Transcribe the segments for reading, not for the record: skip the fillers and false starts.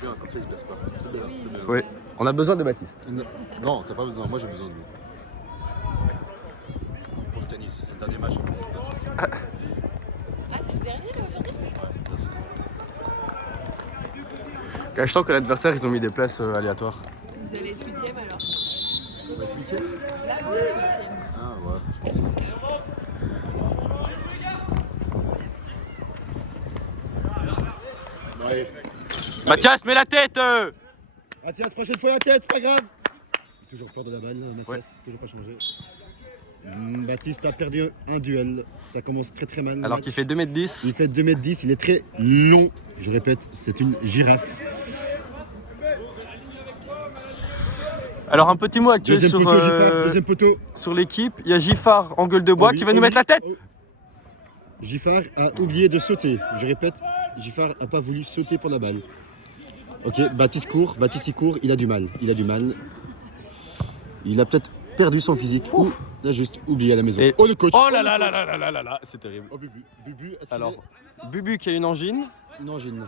C'est bien, comme ça il se blesse pas. C'est bien, c'est bien. Oui, on a besoin de Baptiste. Non, t'as pas besoin, moi j'ai besoin de lui. Pour le tennis, c'est le dernier match. Ah, c'est le dernier là aujourd'hui? Je sens que l'adversaire, ils ont mis des places aléatoires. Vous allez être 8ème alors. On va être 8ème? Là, vous êtes 8ème. Ah ouais, je pense que... Allez. Mathias, mets la tête Mathias, prochaine fois la tête, pas grave. Toujours peur de la balle, Mathias, toujours pas changé. Baptiste a perdu un duel, ça commence très très mal. Alors qu'il fait 2m10. Il fait 2m10, il est très long, je répète, c'est une girafe. Alors un petit mot actuel Deuxième sur, poteau, Giffard, deuxième poteau. sur l'équipe. Il y a Giffard en gueule de bois Oh oui, qui va oh nous oui, mettre la tête. oh. Giffard a oublié de sauter, je répète, Giffard n'a pas voulu sauter pour la balle. Ok, Baptiste il court, il a du mal, Il a peut-être perdu son physique ou il a juste oublié à la maison. Et- Oh le coach. Oh là là là là là là là là, c'est terrible. Oh Bubu, est-ce Alors, Bubu qui a une angine une angine.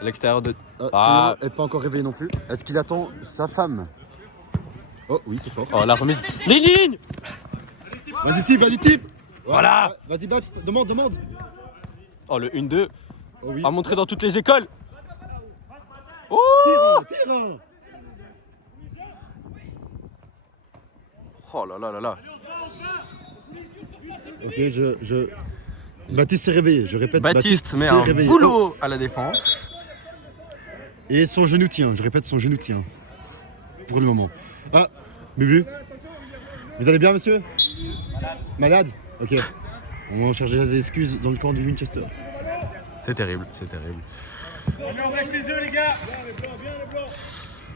à l'extérieur de... Ah. Elle n'est pas encore réveillée non plus. Est-ce qu'il attend sa femme? Oh oui, c'est fort. Oh la remise. Les lignes. Vas-y type. Voilà. Vas-y Bat, demande. Oh le 1-2 Oh oui. à montrer dans toutes les écoles. Oh Tire. Oh là là là là. Ok, Baptiste s'est réveillé, je répète. Baptiste met s'est un réveillé. boulot à la défense. Et son genou tient, je répète, son genou tient. Pour le moment. Ah, Bubu. Vous allez bien, monsieur? Malade? Ok. On va chercher des excuses dans le camp du Winchester. C'est terrible, c'est terrible. On reste chez eux, les gars.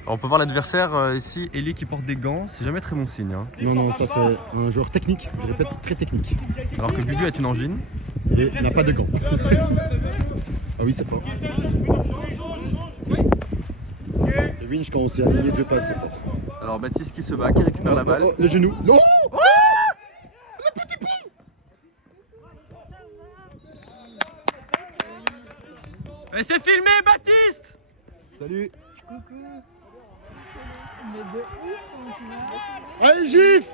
Alors, on peut voir l'adversaire ici, Eli qui porte des gants. C'est jamais très bon signe. Hein. Non, ça c'est un joueur technique, je répète, très technique. Alors que Bubu a une angine. Il n'a pas de gants. Ah oui, c'est fort. Le Winch, quand on s'est aligné deux passes, c'est fort. Alors Baptiste qui se bat, qui récupère la balle. Oh, le genou. Non. Et c'est filmé, Baptiste. Salut. Mais de où comment tu vas? Allez, Gif.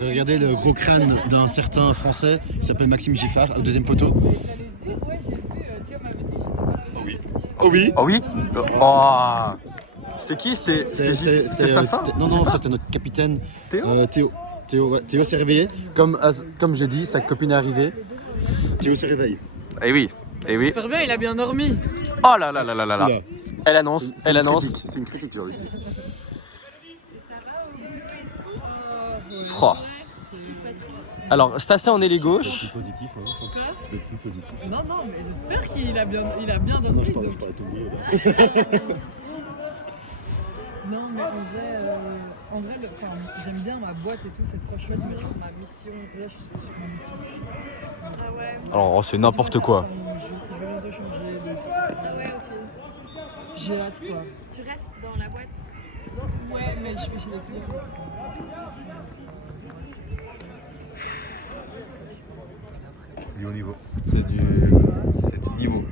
Regardez le gros crâne d'un certain Français, il s'appelle Maxime Giffard, au deuxième poteau. J'allais dire, ouais, j'ai vu, Théo m'avait dit, j'étais pas là. Oh oui. Oh oui. Oh oui. Oh. C'était qui? C'était Stassin? Non, c'était notre capitaine Théo. Théo s'est réveillé. Comme j'ai dit, sa copine est arrivée. Théo s'est réveillé. Eh oui. Eh oui. J'espère bien, il a bien dormi. Oh là là là là là là. Oula. Elle annonce, C'est elle une annonce. critique, c'est une critique, j'ai envie de dire. Oh. Alors, Stassin en ailier gauche. Plus positif, hein. Quoi? Plus positif. Non, mais j'espère qu'il a bien dormi. Non, je parle à tout le monde. Non, mais en vrai j'aime bien ma boîte et tout, c'est trop chouette, mais genre ma mission, là je suis sur ma mission. Ah ouais. Alors, oh, c'est n'importe quoi. Je vais bientôt changer de Ah ouais, ok. J'ai hâte quoi. Tu restes dans la boîte? Ouais, mais je fais chez les clients. C'est du haut niveau. C'est du niveau.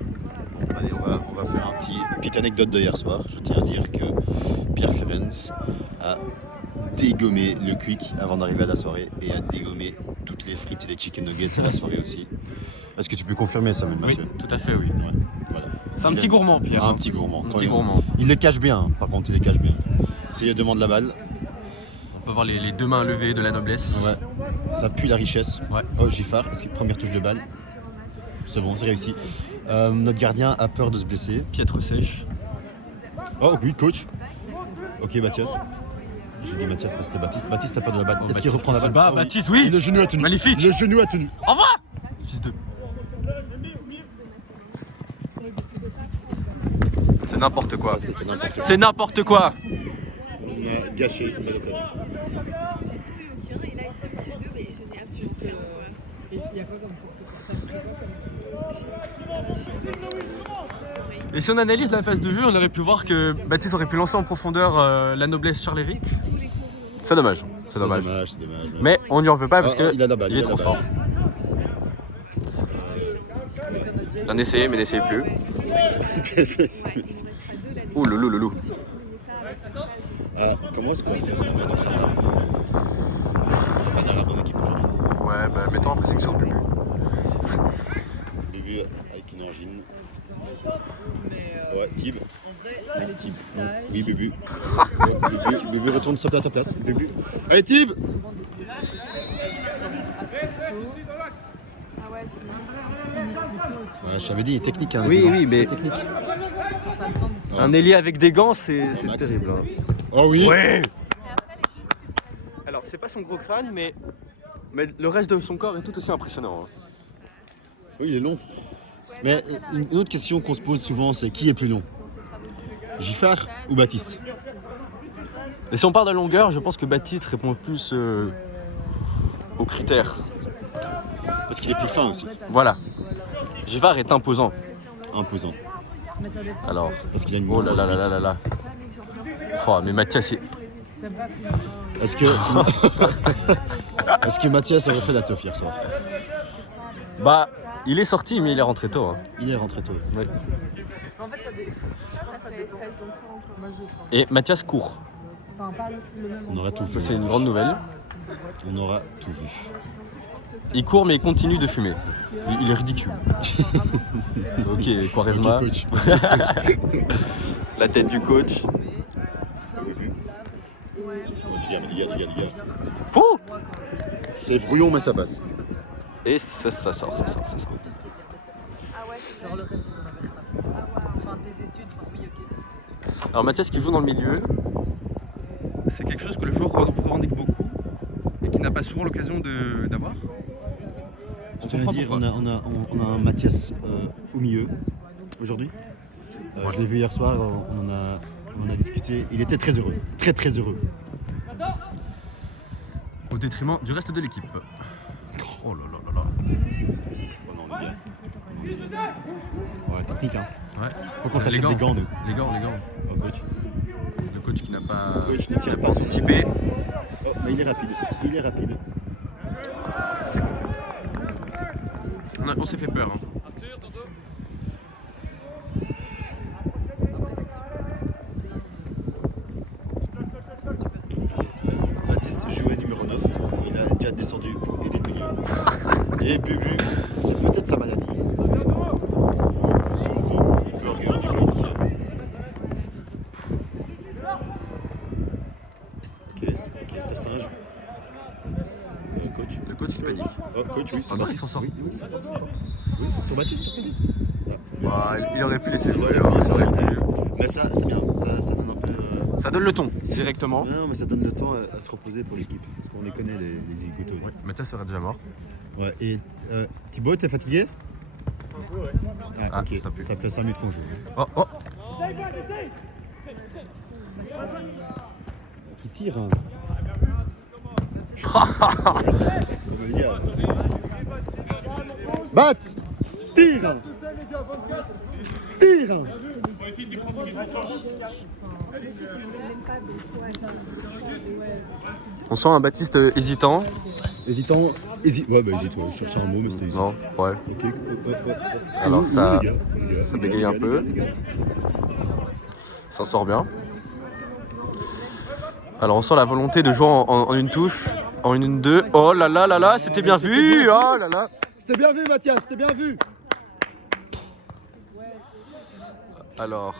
Allez, on va faire une petite anecdote de hier soir. Je tiens à dire que Pierre Ferenc a dégommé le quick avant d'arriver à la soirée et a dégommé toutes les frites et les chicken nuggets à la soirée aussi. Est-ce que tu peux confirmer ça, même Oui, Mathieu? tout à fait, oui. Ouais, voilà. C'est un petit gourmand, Pierre. Un petit gourmand. Un Quand petit même. gourmand. Il les cache bien, par contre, il les cache bien. C'est demande la balle. On peut voir les deux mains levées de la noblesse. Ouais. Ça pue la richesse. Ouais. Oh, Giffard, est-ce que première touche de balle? C'est bon, c'est réussi. Notre gardien a peur de se blesser. Piètre sèche. Oh oui, coach. Ok, Mathias. J'ai dit Mathias, mais c'était Baptiste. Baptiste a peur de la balle. Est-ce qu'il Baptiste reprend la qui se balle? bat. Oh, oui. Baptiste, oui. Le genou a tenu. Magnifique. Le genou a tenu. Au revoir. Fils de... C'est n'importe quoi. C'était n'importe quoi. C'est n'importe quoi. On a gâché une belle occasion. J'ai tout eu au cœur et là ils sont tous deux, mais je n'ai absolument rien. Et il y a quoi comme porte? Et si on analyse la phase de jeu, on aurait pu voir que Baptiste aurait pu lancer en profondeur la noblesse Charles-Éric. C'est dommage. C'est dommage. C'est dommage. Ouais. Mais on n'y en veut pas parce Ah, que il a la balle, il il est a trop la fort. balle. On a essayé mais n'essayez plus. Merci. Ouais, il nous restera 2 l'année. Ouh, le loup. On finit ça avec le stage et tout. Ah, comment est-ce qu'on va faire notre arabe? On va un arabe en équipe aujourd'hui. Ouais, bah mettons en présélection de Bubu. Bubu avec une angine. Mais Ouais, Tib. en vrai, les Tib. stage, Oui, Bubu. Ouais, Bubu retourne sa place à ta place. Bubu. Allez, Tib! souvent des stages assez tôt. Ah ouais, finalement. Finir plus tôt, tu vois. Ouais, je t'avais dit, il est technique. Hein, Oui, les oui, mais technique. T'as le temps de un ailier avec des gants, c'est Max. terrible. Hein. Oh oui! Ouais. Alors, c'est pas son gros crâne, mais le reste de son corps est tout aussi impressionnant. Hein. Oui, il est long. Mais une autre question qu'on se pose souvent, c'est qui est plus long? Giffard ou Baptiste? Et si on parle de longueur, je pense que Baptiste répond plus aux critères. Parce qu'il est plus fin aussi. Voilà. Giffard est imposant. Imposant. Mais ça dépend. Alors, Parce qu'il a une oh là grosse là là bite. là là là. Oh, mais Mathias, T'aimes pas plus longtemps. Est-ce que... Est-ce que Mathias aurait fait la teuf hier soir? bah, il est sorti, mais il est rentré tôt. Hein. Il est rentré tôt. Ouais. En fait, ça dépend. T'as fait stage dans quoi encore? Moi, je pense. Et Mathias court. Enfin, pas le même. On aura tout Ça, vu. c'est une grande nouvelle. On aura tout vu. Il court, mais il continue de fumer. Il est ridicule. Ok, Quaresma, Ok, coach. la tête du coach. Les gars. Pouh. C'est brouillon, mais ça passe. Et ça sort. Ah ouais, Genre le reste, ils en avaient rien à faire. Enfin, des études, enfin, oui, ok. Alors Mathias qui joue dans le milieu, c'est quelque chose que le joueur revendique beaucoup et qui n'a pas souvent l'occasion d'avoir. Je tiens à dire, on a un Mathias au milieu aujourd'hui. Je l'ai vu hier soir, on en a discuté. Il était très heureux, très heureux. Au détriment du reste de l'équipe. Oh là là là là. Oh non, les gars. Ouais, technique, hein. Ouais. Faut qu'on Les s'achète gants. des gants, nous. Les gants. Oh, coach. Le coach qui n'a pas, Coach ne tient pas anticipé. Oh, mais il est rapide. On s'est fait peur. Hein. Baptiste jouait numéro 9. Il a déjà descendu pour aider le milieu. Et Bubu, c'est peut-être sa maladie. Son gros burger du coq. Ok, c'est un singe. Coach. Le coach il panique. Oh, coach, oui. Ah non, il s'en sort. Oui, c'est fort. Oui, sur Baptiste. Bah, il aurait pu laisser jouer. Ouais, hein, oui, ça aurait pu. Mais ça, c'est bien. Ça donne un peu. Ça donne le ton directement. Non, mais ça donne le temps à se reposer pour l'équipe. Parce qu'on les connaît, les zigotos. Ouais, Mathias serait déjà mort. Ouais, et Thibaut, t'es fatigué? Ah, ok. ça pue. Ça fait 5 minutes qu'on joue. Oh. Qui tire, hein. Bat! Tire! Tire! On sent un Baptiste hésitant. Hésitant. Ouais, bah hésite, ouais. Je cherchais un mot, mais c'était hésitant. Non, ouais. Ok. Alors Oui, ça, les gars, ça les bégaye gars, un les peu. gars, les gars. S'en sort bien. Alors on sent la volonté de jouer en une touche, en une 2. Oh là là là là, c'était bien vu. Oh là là. C'était bien vu, Mathias, c'était bien vu. Alors,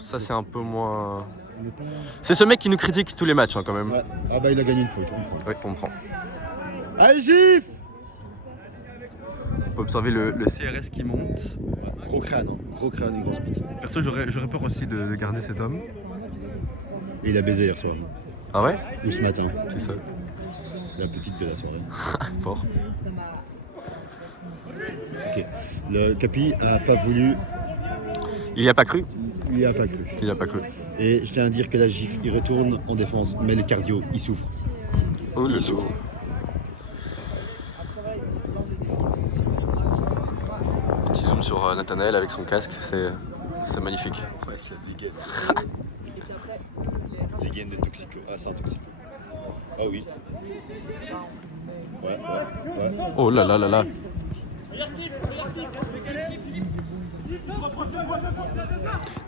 ça c'est un peu moins... C'est ce mec qui nous critique tous les matchs hein, quand même. Ouais. Ah bah il a gagné une faute, on prend. Oui, on prend. Allez, gif! On peut observer le CRS qui monte. Gros crâne et grosse bite. Perso, j'aurais peur aussi de garder cet homme. Et il a baisé hier soir. Ah ouais? Ou ce matin. Qui ça? La petite de la soirée. Fort. Ok. Le Capi a pas voulu. Il y a pas cru? Il a pas cru. Il y a pas cru. Et je tiens à dire que la gif, il retourne en défense, mais le cardio, il souffre. Oh, Il souffre. Petit zoom sur Nathanaël avec son casque, c'est magnifique. Ouais, ça se dégaine. Les gaines de toxico. Ah, c'est un toxico. Ah oui. Ouais. Oh là là là là.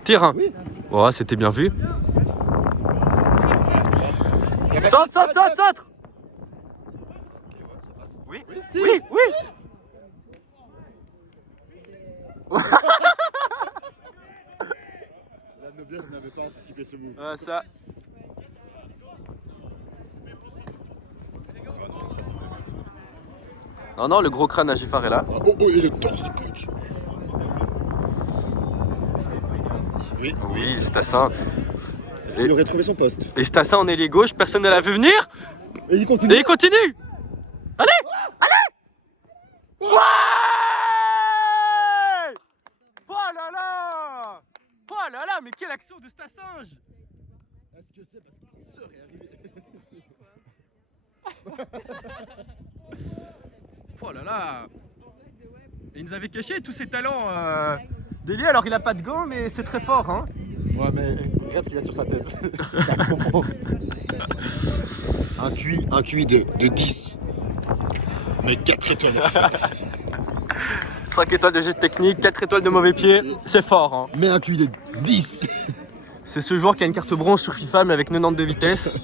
Tire, hein. Oh, c'était bien vu. Centre, centre, centre, centre. Oui, oui, oui. La noblesse n'avait pas anticipé ce move. Ça. Ah non, ça c'est fait mal. Non, non, le gros crâne à Giffard est là. Oh, oh, il est torse du coach. Oui, Oui, Stassin. Est-ce qu'il aurait trouvé son poste? Et Stassin en ailier gauche, personne ne l'a vu venir. Et il continue. Et il continue. Allez, allez. Ouais. Oh là là. Oh là là, mais quelle action de Stassinge. Est-ce que c'est parce que sa sœur est arrivée? Oh là là. Il nous avait caché tous ses talents d'ailier, alors il a pas de gants, mais c'est très fort, hein. Ouais, mais regarde ce qu'il a sur sa tête. Ça compense. Un QI de 10. Mais 4 étoiles. 5 étoiles de geste technique, 4 étoiles de mauvais pied, c'est fort, hein. Mais un QI de 10. C'est ce joueur qui a une carte bronze sur FIFA, mais avec 90 de vitesse.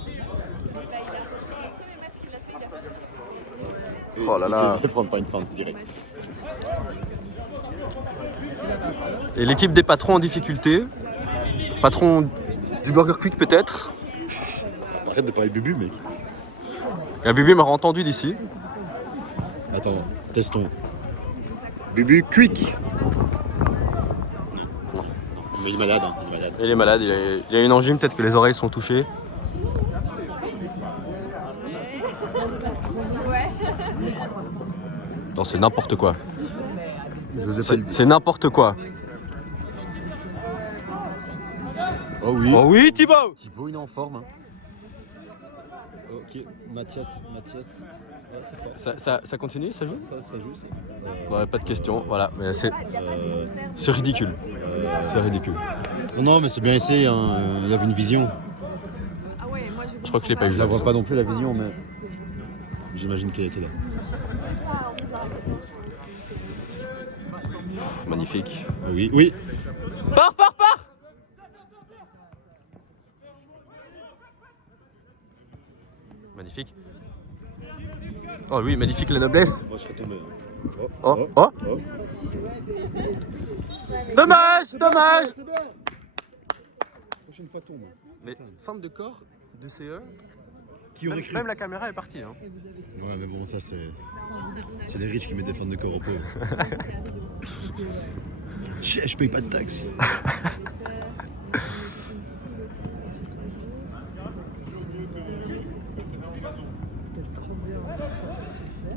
Oh là là. Je vais prendre pas une feinte direct. Et l'équipe des patrons en difficulté. Patron du Burger Quick peut-être. Arrête de parler de Bubu, mec. Et Bubu m'aura entendu d'ici. Attends, testons. Bubu quick. Non, mais il est malade, hein. Il est malade. Il est malade, il a une angine, peut-être que les oreilles sont touchées. Non, c'est n'importe quoi. C'est n'importe quoi. Oh oui. Oh oui, Thibaut. Thibaut, il est en forme. Hein. Ok, Mathias. Ouais, c'est fort. Ça continue, ça joue? Ça joue, c'est. Ouais, pas de question, voilà. Mais c'est ridicule. C'est ridicule. Non, mais c'est bien essayé. Hein. Il avait une vision. Je crois que je l'ai pas eu. Je la vois pas non plus la vision, mais j'imagine qu'elle était là. Magnifique. Ah oui, oui. Pars. Magnifique. Oh oui, magnifique la noblesse. Moi, je serais tombé. Oh. Oh. Dommage. C'est bien. Prochaine fois, tombe. Mais forme de corps de CE. Qui aurait cru? Même la caméra est partie. Hein. Ouais, mais bon, ça, c'est les riches qui mettent des fans de corps au pauvre. Je paye pas de taxes.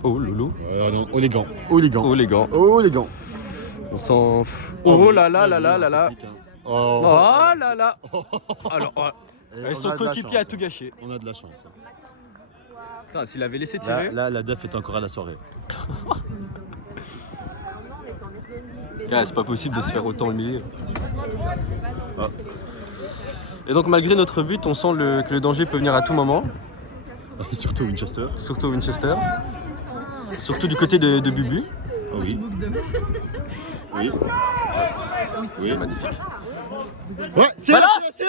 Oh, loulou. Non, oh les gants. Oh, les gants. On s'en... Oh là là là là là là. Oh, Oh là là. Alors, Et son on a de la coéquipier a chance. tout gâché. On a de la chance. Putain, s'il avait laissé tirer... Là, la def est encore à la soirée. Ouais, c'est pas possible de se faire autant humilier. Ah. Et donc malgré notre but, on sent que le danger peut venir à tout moment. Surtout Winchester. Surtout Winchester. Surtout du côté de Bubu. Oh oui. Oui. C'est magnifique. Ouais, c'est Balance.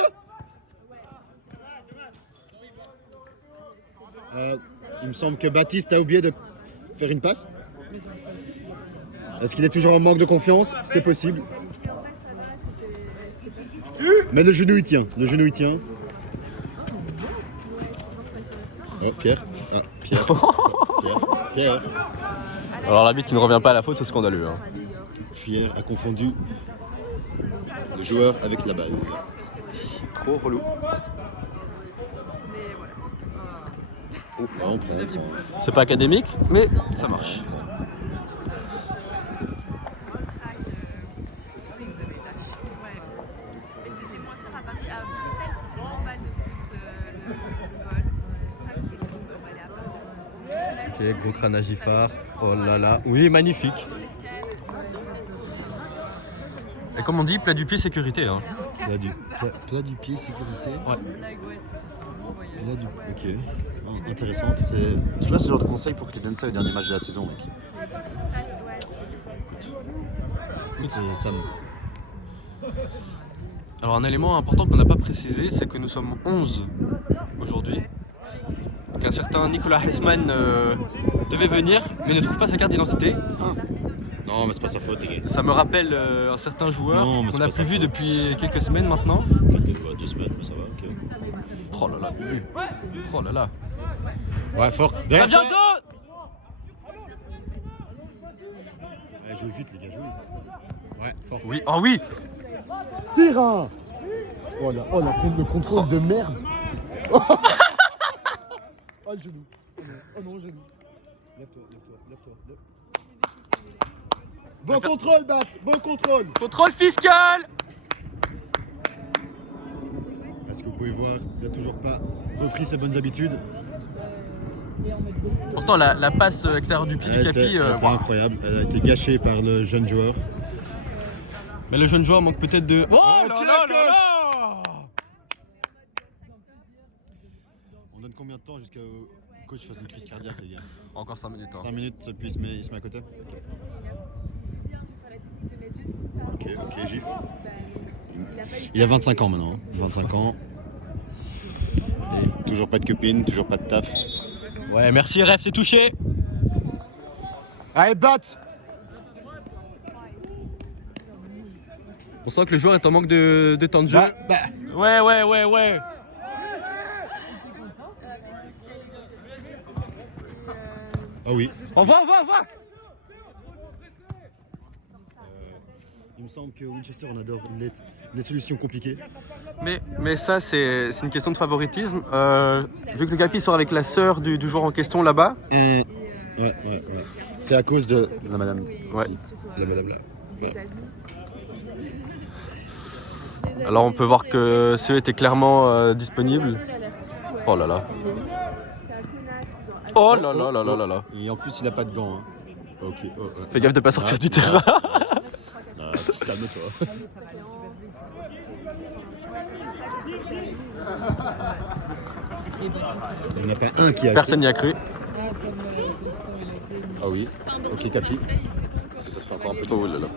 Il me semble que Baptiste a oublié de faire une passe. Est-ce qu'il est toujours en manque de confiance? C'est possible. Mais le genou il tient. Oh, Pierre. Ah, Pierre. Pierre. Alors l'arbitre qui ne revient pas à la faute, c'est scandaleux. Hein. Pierre a confondu le joueur avec la balle. Trop relou. Ouf, on prend. C'est pas académique, mais ça marche. Et c'était moins cher à Paris. À Bruxelles, c'était 100 balles de plus le vol. C'est pour ça que c'est qu'on peut aller à Paris. Ok, gros crâne à Giffard. Oh là là. Oui, magnifique. Et comme on dit, plat du pied, sécurité. Hein. Plat du pied, sécurité. Ouais. Plat du... Ok. Oh, intéressant. Tu vois ce genre de conseil pour que tu donnes ça au dernier match de la saison, mec. Écoute, c'est Sam. Alors un élément important qu'on n'a pas précisé, c'est que nous sommes 11 aujourd'hui. Qu'un certain Nicolas Hessman devait venir, mais ne trouve pas sa carte d'identité. Non, mais c'est pas sa faute, les gars. Ça me rappelle un certain joueur Non, mais qu'on c'est a pas sa plus vu faute. depuis quelques semaines maintenant. Quelques 2 semaines, mais ça va, ok. Oh là là, Bubu. Oh là là. Ouais, fort. Ça Derrière vient toi. d'où? Ouais, jouez vite, les gars, jouez. Ouais, fort. Oui, oh oui. Terrain. Oh là, le contrôle de merde. Oh le genou. Oh non, genou. Lève-toi. Bon contrôle, Bat. Bon contrôle. Contrôle fiscal. Est-ce que vous pouvez voir, il n'a toujours pas repris ses bonnes habitudes. Pourtant la passe extérieure du pied du Capi. Elle était Waouh. incroyable. Elle a été gâchée par le jeune joueur. Mais le jeune joueur manque peut-être de. Oh Ok, là là là coach. là. On donne combien de temps jusqu'à le coach fasse une crise cardiaque, les gars? Encore 5 minutes. 5 minutes, puis il se met à côté. Ok, gif. Il a 25 ans maintenant. 25 ans. Et toujours pas de copine, toujours pas de taf. Ouais, merci Ref, c'est touché. Allez, Bat. On sent que le joueur est en manque de temps de jeu. Ouais. Ah oui. On voit. Il me semble que Winchester, on adore les solutions compliquées. Mais ça, c'est une question de favoritisme. Vu que le Capi sort avec la sœur du joueur en question là-bas. Ouais. C'est à cause de la madame. Ouais. La madame là. Alors on peut voir que CE était clairement disponible. Oh là là. Oh là là là là là là. Et en plus, il a pas de gants. Hein. Ok. Fais gaffe de pas sortir du terrain. Calme-toi. Il n'y en a pas un qui a. Personne n'y a cru. Ah oui. Ok, Capi. Parce que ça se fait encore un peu Oh là là.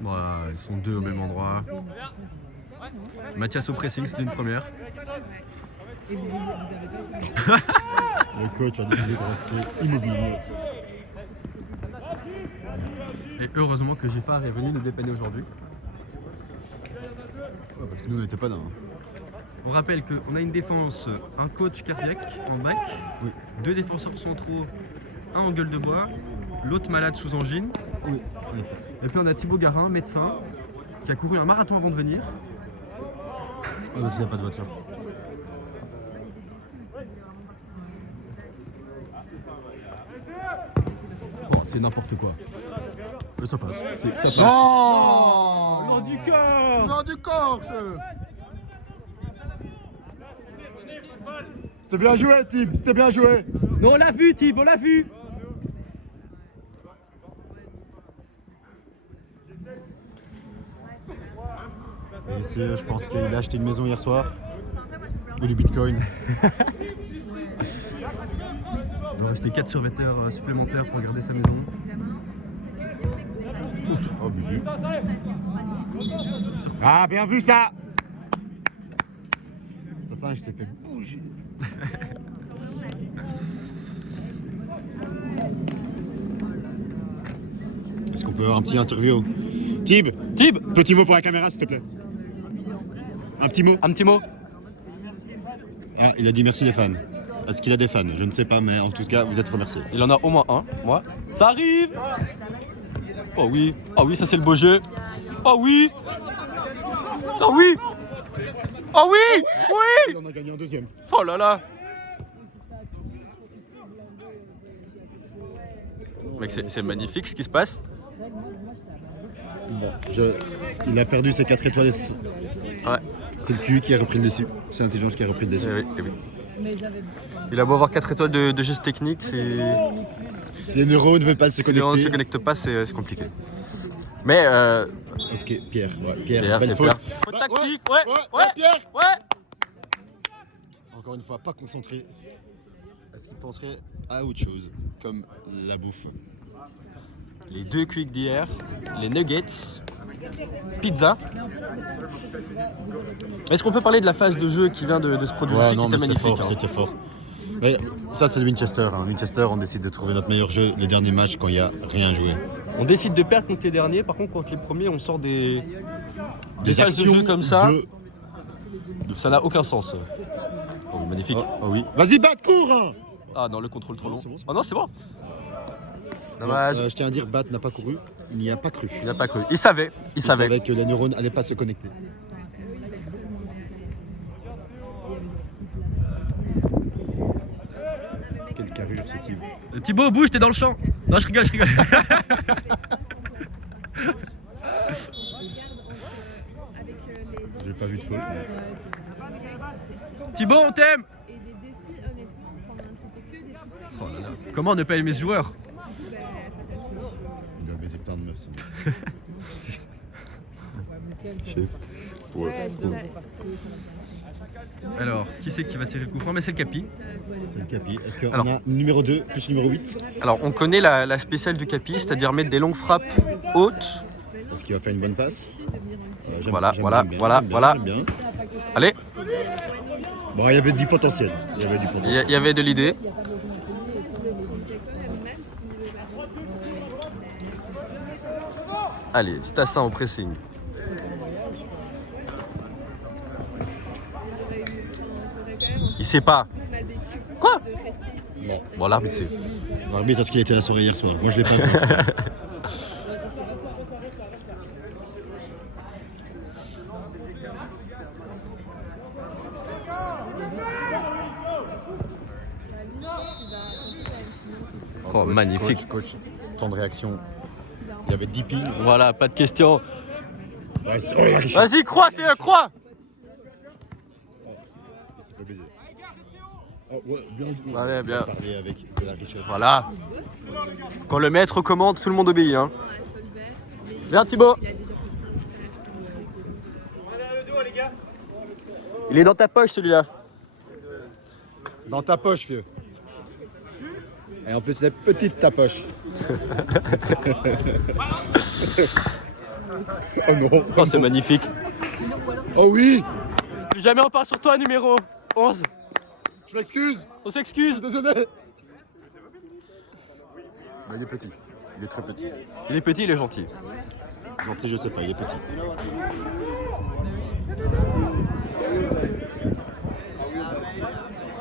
Bon, ils sont deux au même endroit. Mathias au pressing, c'était une première. Et vous avez pas Le coach a décidé de rester immobile. Et heureusement que Giffard est venu nous dépanner aujourd'hui. Ouais, parce que nous, on n'était pas là. Hein. On rappelle qu'on a une défense, un coach cardiaque en bac, Oui. 2 défenseurs centraux, un en gueule de bois, l'autre malade sous angine. Oui, en effet. Et puis on a Thibaut Garin, médecin, qui a couru un marathon avant de venir. Ouais, parce qu'il n'y a pas de voiture. Oh, c'est n'importe quoi. Mais ça passe. Ça passe. Non Non du cœur. Non du corps. C'était bien joué, Tim. C'était bien joué. Non, on l'a vu, Thib, on l'a vu. Et c'est, je pense qu'il a acheté une maison hier soir. Ou du bitcoin. Il doit rester 4 survetteurs supplémentaires pour garder sa maison. Oh, Bubu. Ah, bien vu ça. Ça singe s'est fait bouger. Est-ce qu'on peut avoir un petit interview? Tib, petit mot pour la caméra, s'il te plaît. Un petit mot. Un petit mot. Ah, il a dit merci les fans. Est-ce qu'il a des fans? Je ne sais pas, mais en tout cas, vous êtes remerciés. Il en a au moins un, moi. Ça arrive. Oh oui, ça c'est le beau jeu. Oh oui. Oh oui. Oh oui. Oui. Il en a gagné un deuxième. Oh là là. Mec, c'est magnifique ce qui se passe. Il a perdu ses 4 étoiles. Ouais. C'est le QI qui a repris le dessus. C'est l'intelligence qui a repris le dessus. Eh oui. Il a beau avoir 4 étoiles de geste technique, Si les neurones ne veulent pas se Si les neurones ne se connecter. connectent pas, c'est compliqué. Mais Ok, Pierre, ouais, Pierre, Pierre, belle c'est faute. Pierre. Faute tactique, ouais, Pierre. Encore une fois, pas concentré. Est-ce qu'il penserait à autre chose, comme la bouffe? Les 2 quicks d'hier, les nuggets, pizza. Est-ce qu'on peut parler de la phase de jeu qui vient de se produire ici, qui était magnifique hein. C'était fort. Mais ça, c'est le Winchester. Hein. Winchester, on décide de trouver notre meilleur jeu le dernier match quand il n'y a rien joué. On décide de perdre contre les derniers, par contre contre les premiers on sort des phases de actions jeu comme ça, de- ça n'a aucun sens. Oh, magnifique. Oh oui. Vas-y, Bat, cours hein. Ah non, le contrôle trop long. c'est bon, c'est Oh non, c'est bon. Bon, Dommage. je tiens à dire, Bat n'a pas couru. Il n'y a pas cru. Il n'a pas cru. Il savait. Il savait que les neurones n'allaient pas se connecter. Quelle carrure ce type. Thibaut, bouge, t'es dans le champ. Non, je rigole. J'ai pas vu de faute. Thibaut, on t'aime. Et des destis, honnêtement, enfin, c'était que des trucs. Oh là là. Comment ne pas aimer ce joueur? Il doit baiser plein de meufs. ce mec. Ouais, c'est ça. Alors, qui c'est qui va tirer le coup franc? Mais c'est le Capi. C'est le Capi. Est-ce qu'on Alors. a numéro 2 plus numéro 8? Alors, on connaît la spéciale du Capi, c'est-à-dire mettre des longues frappes hautes. Est-ce qu'il va faire une bonne passe? Voilà, j'aime voilà, bien, voilà, j'aime bien, voilà. j'aime bien. Allez, Bon, il y avait du potentiel. il y avait de l'idée. Allez, Stassin au pressing. Il sait pas. Quoi? Bon, l'arbitre sait. L'arbitre, est-ce qu'il était à la soirée hier soir? Moi, je l'ai pas vu. Oh, magnifique. Coach, temps de réaction. Il y avait 10 piles. Voilà, pas de question. Ouais, oh, la richesse. Vas-y, crois, c'est un croix. Ça fait baiser. Oh, ouais, bien, Allez, bien. Parler avec de la richesse. Voilà. Quand le maître commande, tout le monde obéit. Hein. Viens Thibaut. Il est dans ta poche celui-là. Dans ta poche, vieux. Et en plus, c'est petite ta poche. Oh non. Oh, c'est magnifique. Oh oui. Plus jamais on part sur toi, numéro 11. Je m'excuse. On s'excuse. Désolé. Bah, il est petit. Il est très petit. Il est petit, il est gentil. Gentil, je sais pas, il est petit.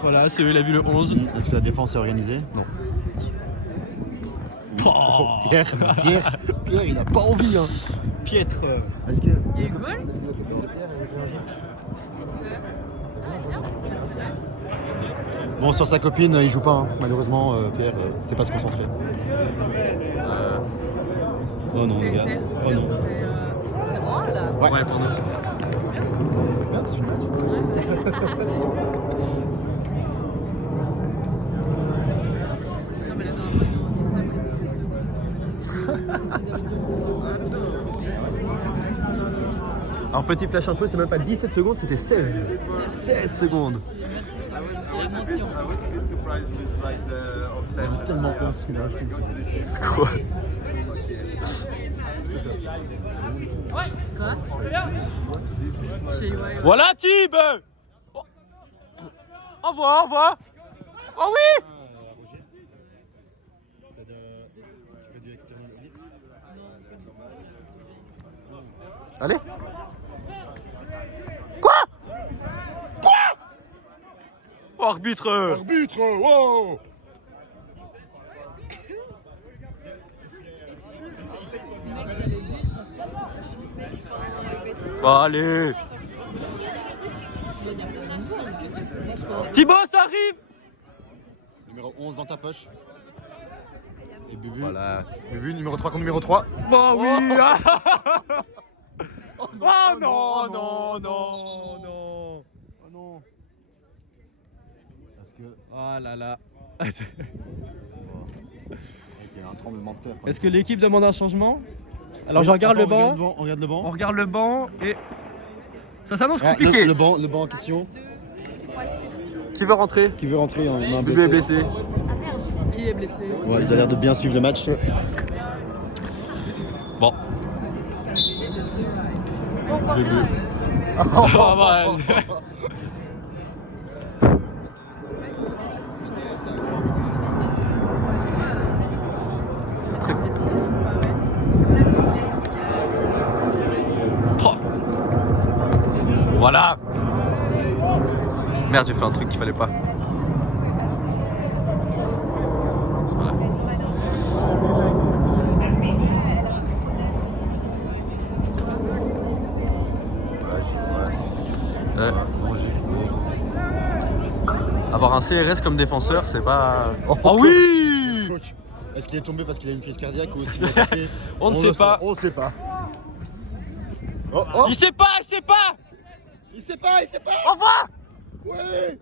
Voilà, c'est il a vu le 11. Est-ce que la défense est organisée? Non. Pierre, il a pas envie. Hein. Piètre. Est-ce que... Il y a eu goal? Bon, sur sa copine, il joue pas. Hein. Malheureusement, Pierre, sait pas se concentrer. Oh non, regarde. Oh non. C'est moi là? Ouais, pardon. C'est bien, tu suis le match. Non, mais la dernière fois, ils ont envoyé ça après 17 secondes. Alors, petit flash info, c'était même pas 17 secondes, c'était 16. 16 secondes. J'ai tellement honte qu'il a acheté une seconde. Quoi? Quoi? C'est ouais. Voilà, Tib. Oh. Au revoir, au revoir. Oh oui. Roger, tu fais du extérieur elite? Allez. Quoi? Oh, arbitre. Arbitre, wow. Allez. Thibaut, ça arrive. Numéro 11 dans ta poche. Et Bubu. Voilà. Bubu, numéro 3 contre numéro 3. Bon, oui. Oh Oh non, non, non, non. Oh non. Parce que... Oh là là. fait un tremblement de terre. Est-ce que l'équipe demande un changement? Alors je regarde le banc. On regarde le banc. On regarde le banc et ça s'annonce Ah, compliqué. le banc en question. Qui veut rentrer? Qui veut rentrer? On a un Bébé est blessé. blessé. Qui est blessé? Ouais, ils ont l'air de bien suivre le match. Bon. Bon, Ah, bah, Oh. Voilà. Merde, j'ai fait un truc qu'il fallait pas. Voilà. Ouais, j'ai Ouais. Bon, j'ai Avoir un CRS comme défenseur, c'est pas. Oh, Oh oui. Coach, est-ce qu'il est tombé parce qu'il a une crise cardiaque ou est-ce qu'il a attaqué? On ne sait pas. On sait pas. Oh, oh. Il sait pas, il sait pas. Il sait pas, il sait pas. Au revoir. Ouais.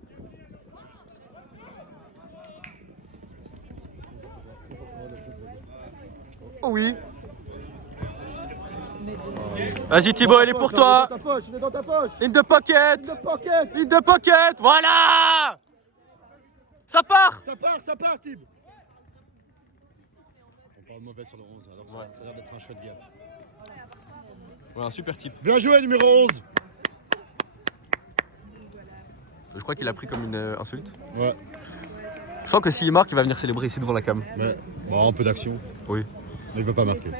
Oh oui. Vas-y Thibaut, elle est pour toi. Il est dans ta poche. In the pocket. Pocket. In the pocket. Voilà. Ça part. Ça part, Tib. On parle mauvais sur le 11, alors ça a l'air d'être un chouette gars. Ouais, un super type. Bien joué, numéro 11. Je crois qu'il a pris comme une insulte. Ouais. Je sens que s'il marque, il va venir célébrer ici devant la cam. Ouais. Bon, un peu d'action. Oui. Mais il veut pas marquer.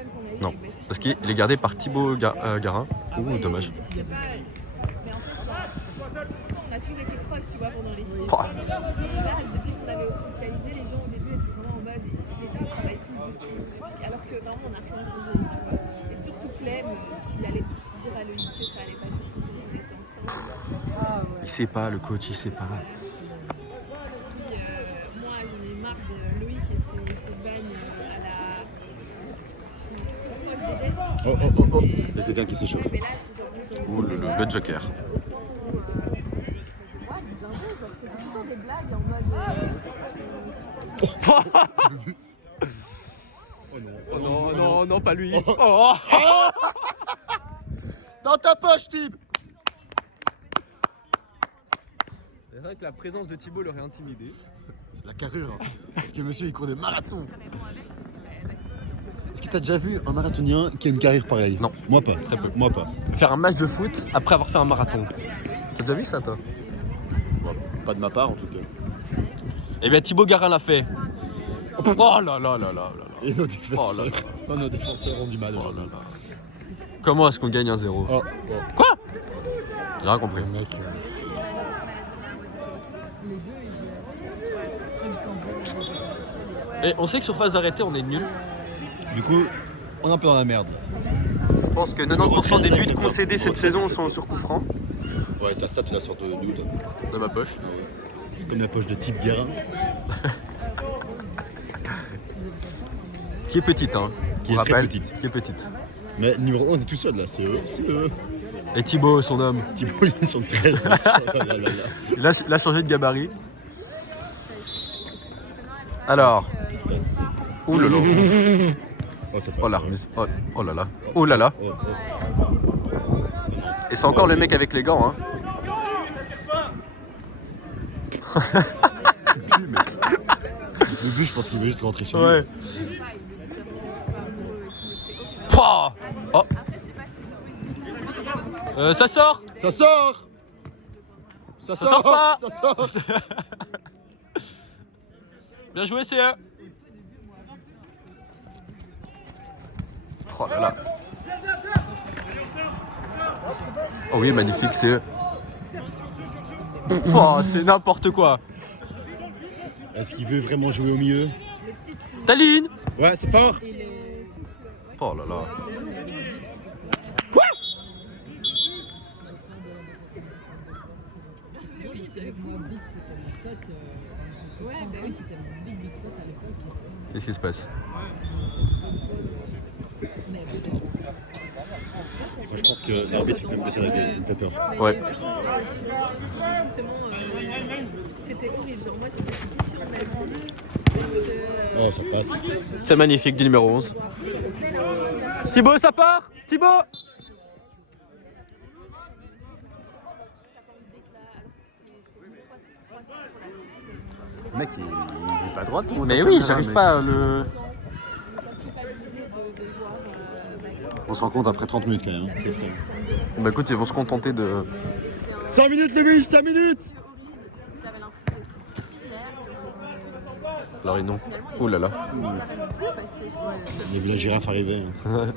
Non. Parce qu'il est gardé par Thibaut Garin. Ouh, dommage. Je sais pas. Mais en fait, on a toujours été proches, tu vois, pendant les films. Oh. Et là, depuis qu'on avait officialisé, les gens au début étaient vraiment en mode les deux ne travaillent plus du tout. Alors que vraiment, on n'a rien changé, tu vois. Et surtout Clem, qui allait dire à Loïc que ça allait pas du tout. On était ensemble. Il sait pas, le coach, il sait pas. Puis, moi, j'en ai marre de Loïc et ses bagnes à la. Je suis trop proche des desks, tu vois. Oh. Il y a quelqu'un qui s'échauffe. Mais là, c'est genre. Ouh, le joker. Des blagues en mode. Oh non. Oh non, pas lui. Dans ta poche, Tib. C'est vrai que la présence de Thibaut l'aurait intimidé. C'est la carrure. Hein. Parce que monsieur, il court des marathons. Est-ce que t'as déjà vu un marathonien qui a une carrière pareille? Non. Moi pas. Très peu. Moi pas. Faire un match de foot après avoir fait un marathon. T'as déjà vu ça, toi? Pas de ma part, en tout cas. Eh bien, Thibaut Garin l'a fait. Oh là là là là là là. Et nos défenseurs. Oh là là. Nos défenseurs ont du mal. Oh là là. Comment est-ce qu'on gagne 1-0? Oh. Quoi? J'ai rien compris. Mec. Les deux, ils jouent. Ouais, parce qu'en gros, Et on sait que sur phase d'arrêté, on est nul. Du coup, on est un peu dans la merde. Je pense que 90% des buts concédés cette saison sont sur coup franc. Ouais, t'as ça, tu la sortes d'où, toi? Dans ma poche. Comme la poche de Tib Garin. Qui est petite, hein. Qui On est très rappelle. petite. Qui est petite. Mais le numéro 11 est tout seul, là. C'est eux. Et Thibaut, son homme. Thibaut, il est sur le 13. Oh là là là. Il a changé de gabarit. Alors. Petite place. Ouh là là. Oh, ça passe. Oh la remise. Oh là là. Oh là là. Oh. Et c'est encore le mec avec les gants, hein. Le but, je pense qu'il veut juste rentrer chez lui. Ouais. Pouah. Oh. Ça sort. Ça sort. Ça sort pas. Ça sort. Bien joué, CE. Oh là là. Oh oui, magnifique, CE. Oh, c'est n'importe quoi. Est-ce qu'il veut vraiment jouer au milieu? Taline. Ouais, c'est fort. Oh là là. avec moi, Big, c'était mon pote. Ouais, bah oui. C'était mon big pote à l'époque. Qu'est-ce qui se passe? Mais Moi, je pense que l'arbitre, il peut me péter la gueule, il me fait peur. Ouais. Justement, c'était horrible. Genre, moi, j'ai passé toute ma vie parce que. Oh, ça passe. C'est magnifique du numéro 11. Thibaut, ça part Thibaut. Le mec, il est pas droit, tout le monde. Mais oui, j'arrive pas à le... On se rend compte après 30 minutes quand même. Hein. Bah écoute, ils vont se contenter de... 5 minutes les biches, 5 minutes. J'avais l'impression d'être primaire, je voulais discuter. Alors, non. Ouh là là. Parce que On a vu la girafe arriver. Hein.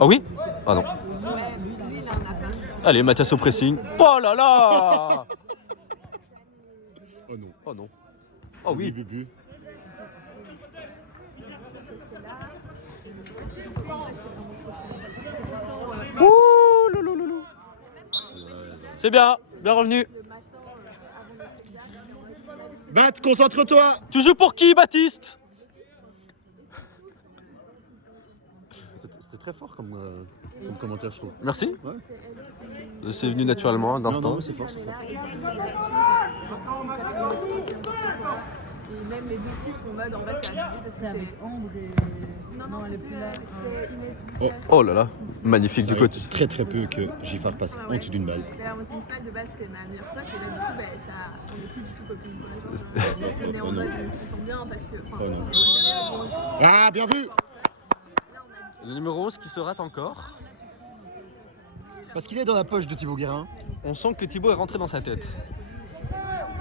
Ah oui? Ah non. lui, il en a plein. Allez, Mathias au pressing. Oh là là. Oh non. Oh non. Oh oui. Bubu. Ouh, louloulou. C'est bien, bien revenu. Bat, concentre-toi. Tu joues pour qui, Baptiste? C'était très fort comme commentaire, je trouve. Merci. C'est venu naturellement, d'instant. Non, c'est fort, c'est fort. Et même les deux filles sont en mode, en vrai, c'est abusé parce que c'est avec Ambre et. Non, elle est plus là. c'est Inès Bousser. Oh là là, magnifique Ça du arrive coach. très très peu que Giffard passe en dessous d'une balle. D'ailleurs, Martine Spal, de base, c'était ma meilleure pote. Et là, du coup, bah, ça, on est plus du tout copines. Quoi. Genre, on est en mode, on s'entend bien parce que. Enfin, Oh non. on se- Ah, bien vu. Le numéro 11 qui se rate encore. Parce qu'il est dans la poche de Thibaut Guérin. On sent que Thibaut est rentré dans sa tête.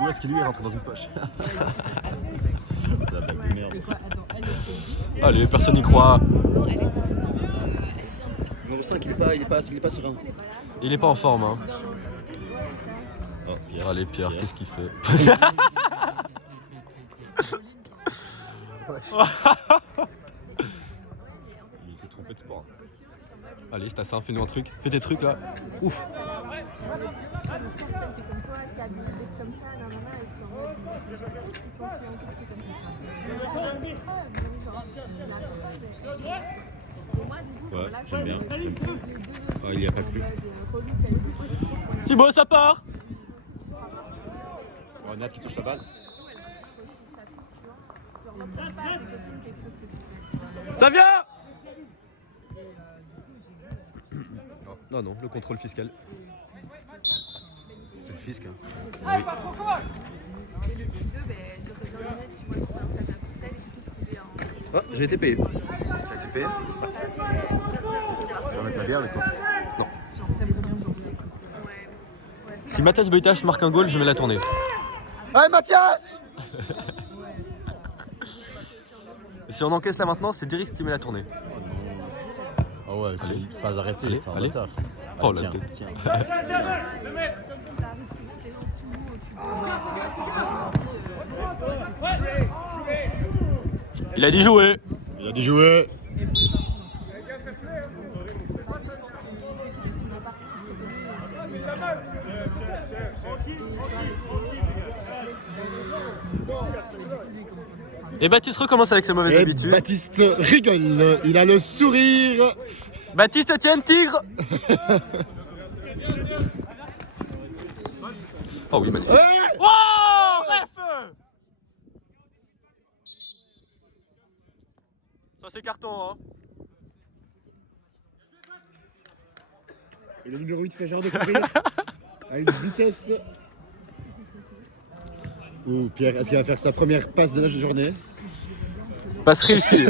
Ou est-ce qu'il lui est rentré dans une poche? La balle de merde. Quoi Attends, elle est Allez, personne n'y croit. Non, elle est contente. Elle vient de Numéro 5, il est pas serein. Il est pas en forme, hein. Oh, Pierre. Allez, Pierre, qu'est-ce qu'il fait? Il s'est trompé de sport. Allez, Stassin, fais-nous un truc. Fais tes trucs là. Ouf. celle qui est comme toi, c'est abusé d'être comme ça, non, et j'étais en mode, je sais que quand tu es en couple, c'est comme ça. Et moi, du coup, Ouais, là, j'aime bien. les deux Ah, il y a pas plu. relou qu'elle est. Thibaut, ça part. Oh, Nat qui touche la balle. Ça vient. Non, non, le contrôle fiscal. C'est le fisc. Hein. Et le Q2, ben, j'aurais bien aimé, tu vois, trouver un sac à Bruxelles et j'ai pu trouver un. Oh, j'ai été payé. Ça a été payé? Tu vas mettre la bière, du coup? Si Mathias Boitache marque un goal, je mets la tournée. Allez, Mathias! Si on encaisse là maintenant, c'est direct qui met la tournée. Oh ouais, c'est une phase arrêtée, Allez, t'es en allez. retard. Oh, Allez, la tiens, tête. tiens. Ça arrive souvent que les gens sous l'eau, tu Il a dit jouer. Il a dit jouer. Et Baptiste recommence avec ses mauvaises Et habitudes. Baptiste rigole, il a le sourire. Baptiste Etienne Tigre. Oh oui, magnifique. Ouais. Oh, ref. Ça c'est carton, hein. Et le numéro 8 fait genre de courir à une vitesse. Ouh, Pierre, est-ce qu'il va faire sa première passe de la journée? Passe réussie.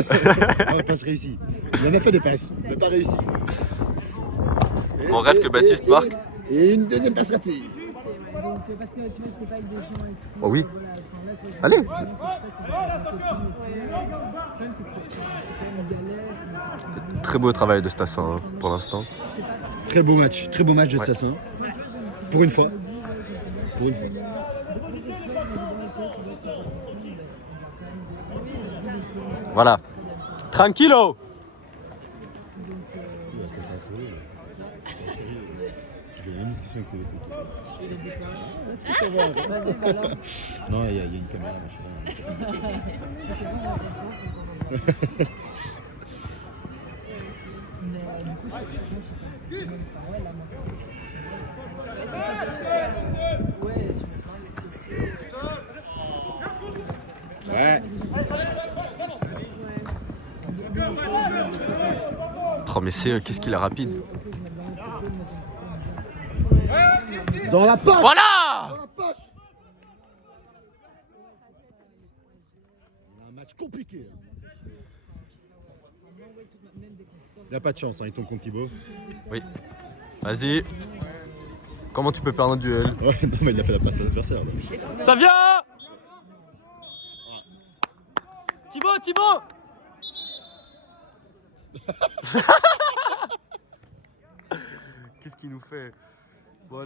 Ah, passe réussie. Il en a fait des passes, mais pas réussi. Mon rêve que Baptiste marque. Et une deuxième passe ratée. Donc, parce que tu vois, j'étais pas avec des gens et tout. Oh oui. Voilà, enfin, là, tu vois, Allez. Le problème, c'est que c'est quand même une galère. Très beau travail de Stassin hein, pour l'instant. Très beau match de Sassin. Pour une fois. Pour une fois. Voilà. Tranquillo. J'ai la même discussion avec TV. Non, il y a une caméra, je sais pas. Ouais, je me souviens, mais c'est Ouais. Oh mais c'est qu'est-ce qu'il est rapide. Dans la poche. Voilà. Dans la poche. On a un match compliqué. Il a pas de chance, hein, il tombe contre Thibaut. Oui. Vas-y. Comment tu peux perdre un duel? Ouais, non, mais il a fait la passe à l'adversaire. là. Ça vient. Thibaut, Thibaut. Qu'est-ce qu'il nous fait?